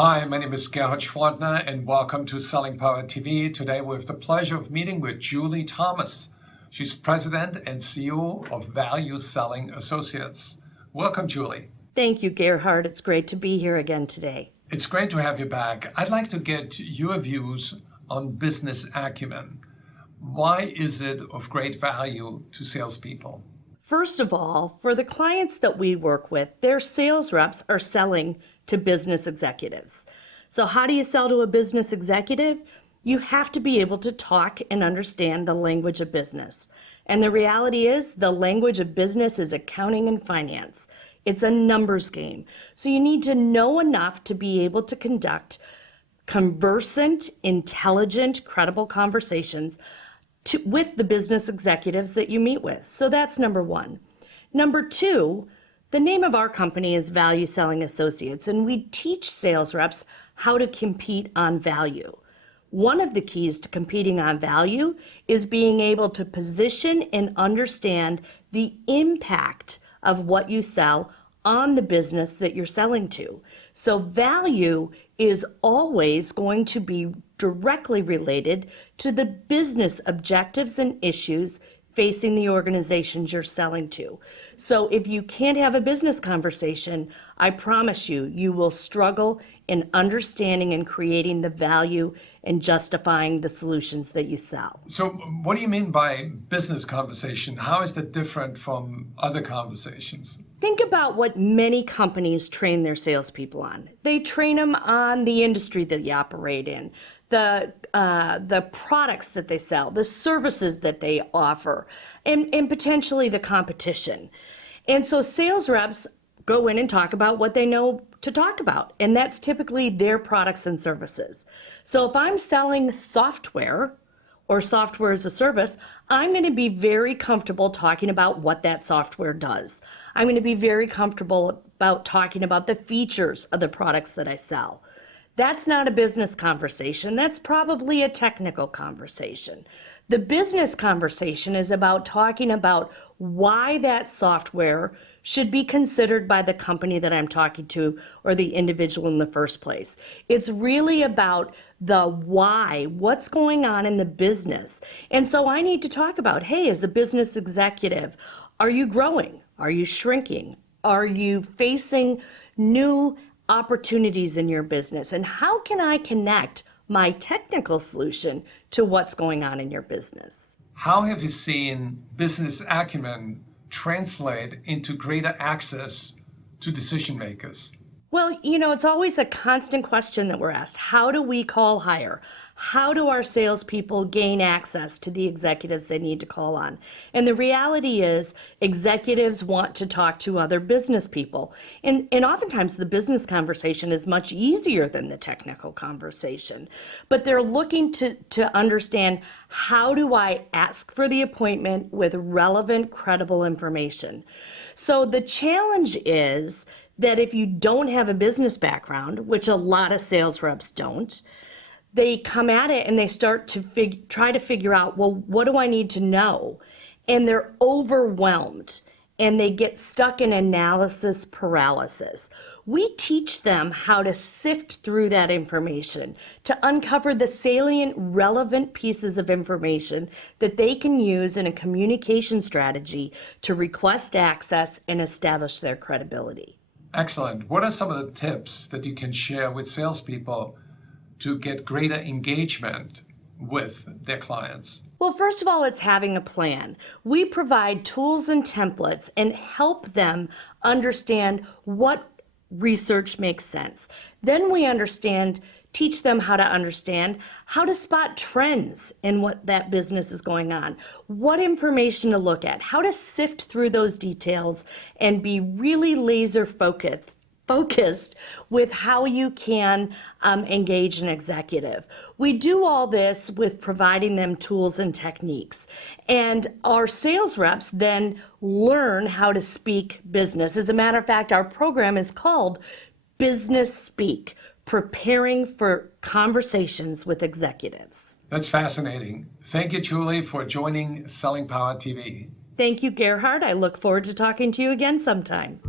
Hi, my name is Gerhard Schwartner and welcome to Selling Power TV. Today we have the pleasure of meeting with Julie Thomas. She's President and CEO of Value Selling Associates. Welcome, Julie. Thank you, Gerhard. It's great to be here again today. It's great to have you back. I'd like to get your views on business acumen. Why is it of great value to salespeople? First of all, for the clients that we work with, their sales reps are selling to business executives. So how do you sell to a business executive? You have to be able to talk and understand the language of business. And the reality is the language of business is accounting and finance. It's a numbers game. So you need to know enough to be able to conduct conversant, intelligent, credible conversations with the business executives that you meet with. So that's number one. Number two, the name of our company is Value Selling Associates, and we teach sales reps how to compete on value. One of the keys to competing on value is being able to position and understand the impact of what you sell on the business that you're selling to. So value is always going to be directly related to the business objectives and issues facing the organizations you're selling to. So if you can't have a business conversation, I promise you, you will struggle in understanding and creating the value and justifying the solutions that you sell. So what do you mean by business conversation? How is that different from other conversations? Think about what many companies train their salespeople on. They train them on the industry that you operate in, the products that they sell, the services that they offer, and potentially the competition. And so sales reps go in and talk about what they know to talk about, and that's typically their products and services. So if I'm selling software or software as a service, I'm going to be very comfortable talking about what that software does. I'm going to be very comfortable about talking about the features of the products that I sell. That's not a business conversation. That's probably a technical conversation. The business conversation is about talking about why that software should be considered by the company that I'm talking to or the individual in the first place. It's really about the why, what's going on in the business. And so I need to talk about, hey, as a business executive, are you growing? Are you shrinking? Are you facing new opportunities in your business? And how can I connect my technical solution to what's going on in your business? How have you seen business acumen translate into greater access to decision makers? Well, it's always a constant question that we're asked. How do we call higher? How do our salespeople gain access to the executives they need to call on? And the reality is executives want to talk to other business people. And oftentimes the business conversation is much easier than the technical conversation. But they're looking to understand, how do I ask for the appointment with relevant, credible information? So the challenge is that if you don't have a business background, which a lot of sales reps don't, they come at it and they start to try to figure out, well, what do I need to know? And they're overwhelmed and they get stuck in analysis paralysis. We teach them how to sift through that information, to uncover the salient, relevant pieces of information that they can use in a communication strategy to request access and establish their credibility. Excellent. What are some of the tips that you can share with salespeople to get greater engagement with their clients? Well, first of all, it's having a plan. We provide tools and templates and help them understand what research makes sense. Then we teach them how to understand how to spot trends in what that business is going on, what information to look at, how to sift through those details and be really laser focused with how you can engage an executive. We do all this with providing them tools and techniques. And our sales reps then learn how to speak business. As a matter of fact, our program is called Business Speak, preparing for conversations with executives. That's fascinating. Thank you, Julie, for joining Selling Power TV. Thank you, Gerhard. I look forward to talking to you again sometime.